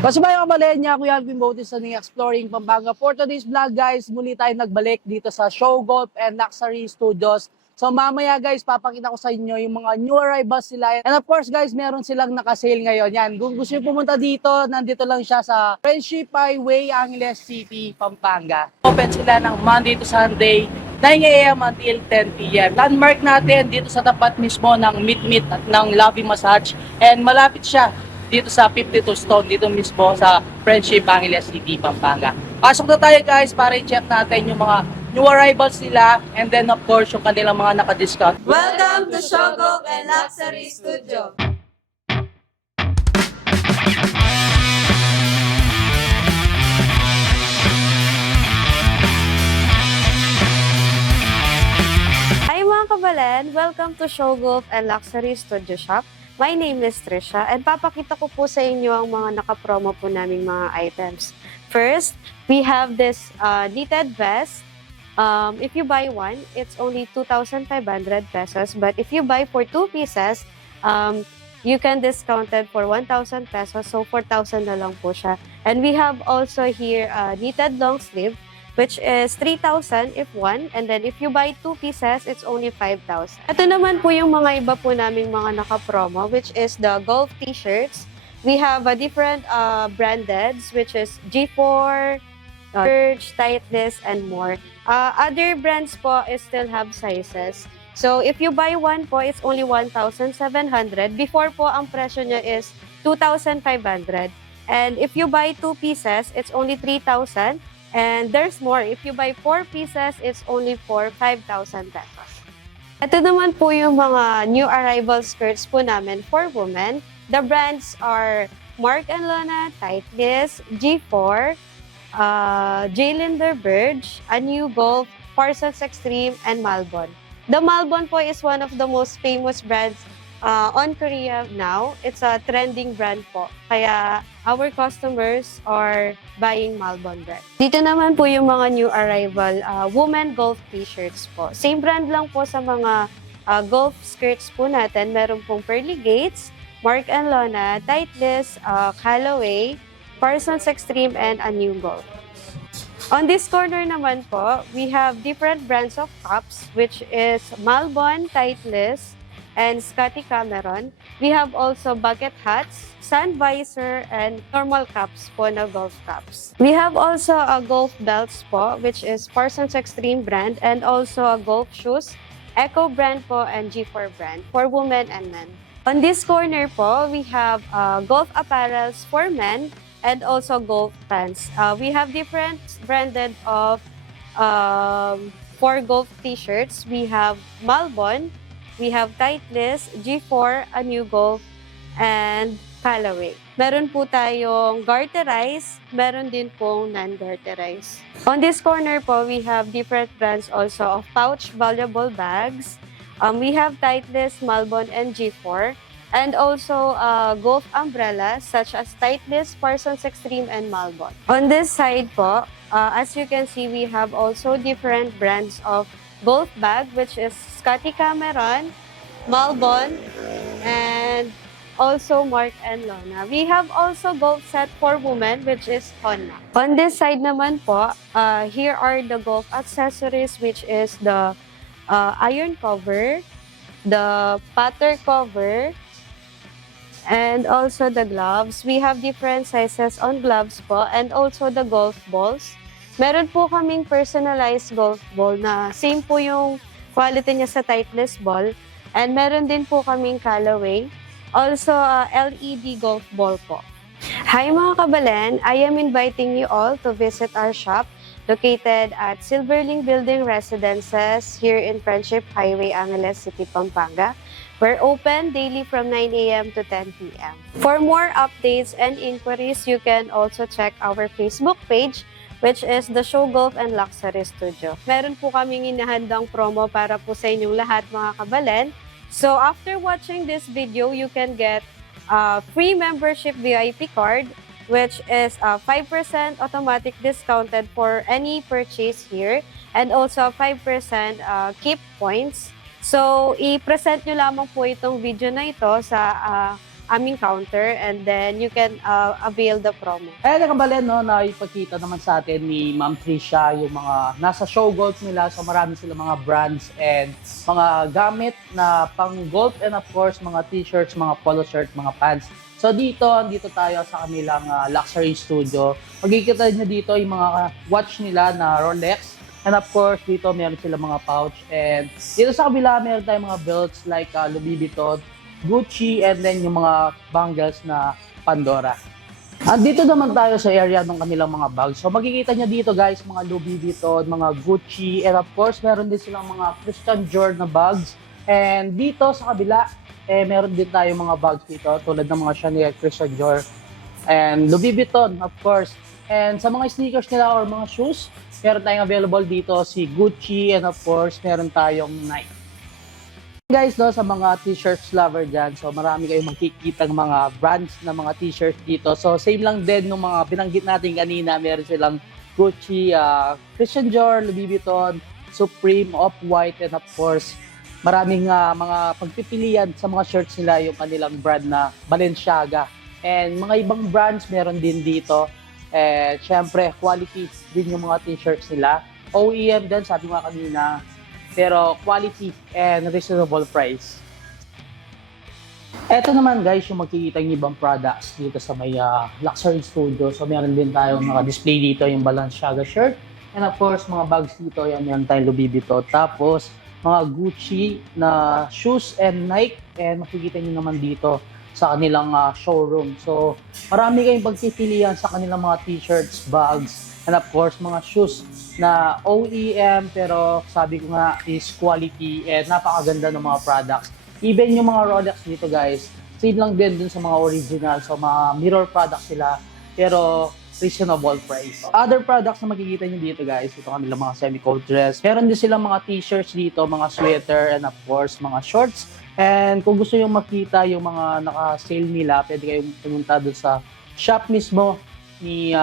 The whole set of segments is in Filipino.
Kasabay ang Malenya, Kuya Alvin Bautista sa Exploring Pampanga. For today's vlog guys, muli tayo nagbalik dito sa Show Golf and Luxury Studios. So mamaya guys, papakita ko sa inyo yung mga new arrivals nila. And of course guys, meron silang nakasale ngayon. Yan, kung gusto nyo pumunta dito, nandito lang siya sa Friendship Highway, Angeles City, Pampanga. Open sila ng Monday to Sunday, 9 a.m. until 10 p.m. Landmark natin dito sa tapat mismo ng Meet at ng Lovey Massage. And malapit siya dito sa 52 Stone, dito mismo sa Friendship, Angeles City, Pampanga. Pasok na tayo guys para i-check natin yung mga new arrivals nila and then of course yung kanilang mga naka-discount. Welcome to Show Golf and Luxury Studio. Hi mga kabalen! Welcome to Show Golf and Luxury Studio Shop. My name is Trisha and papakita ko po sa inyo ang mga nakapromo po naming mga items. First, we have this knitted vest. If you buy one, it's only 2,500 pesos. But if you buy for 2 pieces, you can discount it for 1,000 pesos. So 4,000 na lang po siya. And we have also here knitted long sleeve, which is 3,000 if one. And then if you buy 2 pieces, it's only 5,000. Ito naman po yung mga iba po naming mga naka-promo, which is the golf t-shirts. We have a different brandeds, which is G4, Surge, Tightness, and more. Other brands po is still have sizes. So if you buy one po, it's only 1,700. Before po, ang presyo niya is 2,500. And if you buy 2 pieces, it's only 3,000. And there's more. If you buy 4 pieces, it's only for 5,000 pesos. Ito naman po yung mga new arrival skirts po namin for women. The brands are Mark & Lona, Tightness, G4, J-Linder Burge, A New Golf, Parsons Extreme, and Malbon. The Malbon po is one of the most famous brands on Korea now. It's a trending brand po. Kaya our customers are buying Malbon brand. Dito naman po yung mga new arrival women golf t-shirts po. Same brand lang po sa mga golf skirts po natin. Meron pong Pearly Gates, Mark & Lona, Tightness, Callaway, Parsons Extreme, and A New Golf. On this corner naman po, we have different brands of cups, which is Malbon, Tightness, and Scotty Cameron. We have also bucket hats, sun visor, and normal caps po na golf caps. We have also a golf belts po, which is Parsons Extreme brand, and also a golf shoes, Echo brand po, and G4 brand for women and men. On this corner po, we have golf apparels for men and also golf pants. We have different branded of 4 golf t-shirts. We have Malbon, we have Tightness, G4, A New Golf, and Callaway. Meron po tayong garterized, meron din pong non-garterized. On this corner po, we have different brands also of pouch valuable bags. We have Tightness, Malbon, and G4. And also golf umbrellas such as Tightness, Parsons Extreme, and Malbon. On this side po, as you can see, we have also different brands of golf bag, which is Scotty Cameron, Malbon, and also Mark & Lona. We have also golf set for women, which is Honda. On this side naman po, here are the golf accessories, which is the iron cover, the putter cover, and also the gloves. We have different sizes on gloves po, and also the golf balls. Meron po kaming personalized golf ball na same po yung quality niya sa Tightness ball. And meron din po kaming Callaway. Also, LED golf ball po. Hi mga kabalen! I am inviting you all to visit our shop located at Silverling Building Residences here in Friendship Highway, Angeles City, Pampanga. We're open daily from 9 a.m. to 10 p.m. For more updates and inquiries, you can also check our Facebook page, which is the Show Golf and Luxury Studio. Meron po kaming inahandang promo para po sa inyong lahat mga kabalen. So after watching this video, you can get a free membership VIP card, which is 5% automatic discounted for any purchase here, and also 5% keep points. So, i-present nyo lamang po itong video na ito sa aming counter and then you can avail the promo. Ayan na kabalen, no, na ipakita naman sa atin ni Ma'am Tricia yung mga nasa show golf nila. So marami sila mga brands and mga gamit na pang golf and of course mga t-shirts, mga polo shirt, mga pants. So dito tayo sa kanilang luxury studio. Magkikita nyo dito yung mga watch nila na Rolex. And of course, dito meron sila mga pouch. And dito sa kabila, meron tayong mga belts like Louis Vuitton, Gucci, and then yung mga bangles na Pandora. Dito naman tayo sa area ng kanilang mga bags. So makikita nyo dito guys, mga Louis Vuitton, mga Gucci, and of course, meron din silang mga Christian Dior na bags. And dito sa kabila, meron din tayong mga bags dito, tulad ng mga Chanel, Christian Dior, and Louis Vuitton, of course. And sa mga sneakers nila or mga shoes, meron tayong available dito si Gucci, and of course, meron tayong Nike. Guys, no, sa mga t-shirts lover dyan, so marami kayong makikita ng mga brands na mga t-shirts dito. So same lang din ng mga binanggit natin kanina, meron silang Gucci, Christian Dior, Louis Vuitton, Supreme, Off-White, and of course, maraming mga pagpipilian sa mga shirts nila yung kanilang brand na Balenciaga. And mga ibang brands meron din dito. Syempre, quality din yung mga t-shirts nila. OEM din, sabi nga kanina, pero quality and reasonable price. Eto naman guys, yung makikita yung ibang products dito sa may luxury studio. So meron din tayong naka-display dito yung Balenciaga shirt. And of course, mga bags dito, yan meron tayong Louis Vuitton. Tapos, mga Gucci na shoes and Nike. And makikita nyo naman dito sa kanilang showroom. So, marami kayong pagpipilian sa kanilang mga t-shirts, bags, and of course, mga shoes na OEM pero sabi ko nga is quality and napakaganda ng mga products. Even yung mga Rolex dito guys, same lang din dun sa mga original. So, mga mirror products sila pero reasonable price. Other products na makikita nyo dito guys, ito kanilang mga semi-coat dress. Meron din silang mga t-shirts dito, mga sweater, and of course, mga shorts. And kung gusto yung makita yung mga naka-sale nila, pwede kayong pumunta dun sa shop mismo ni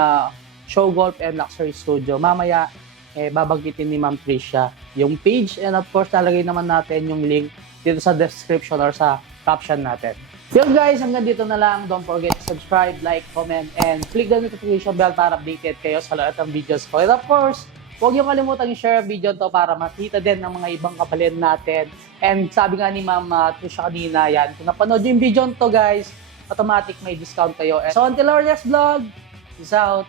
Show Golf and Luxury Studio. Mamaya, babanggitin ni Ma'am Tricia yung page. And of course, talagay naman natin yung link dito sa description or sa caption natin. Yun guys, hanggang dito na lang. Don't forget to subscribe, like, comment, and click the notification bell para updated kayo sa lahat ng videos ko. And of course, huwag niyo kalimutan i-share ang video to para makita din ng mga ibang kapalin natin. And sabi nga ni Ma'am Tricia kanina, yan, kung napanood yung video to guys, automatic may discount kayo. So until our next vlog, peace out!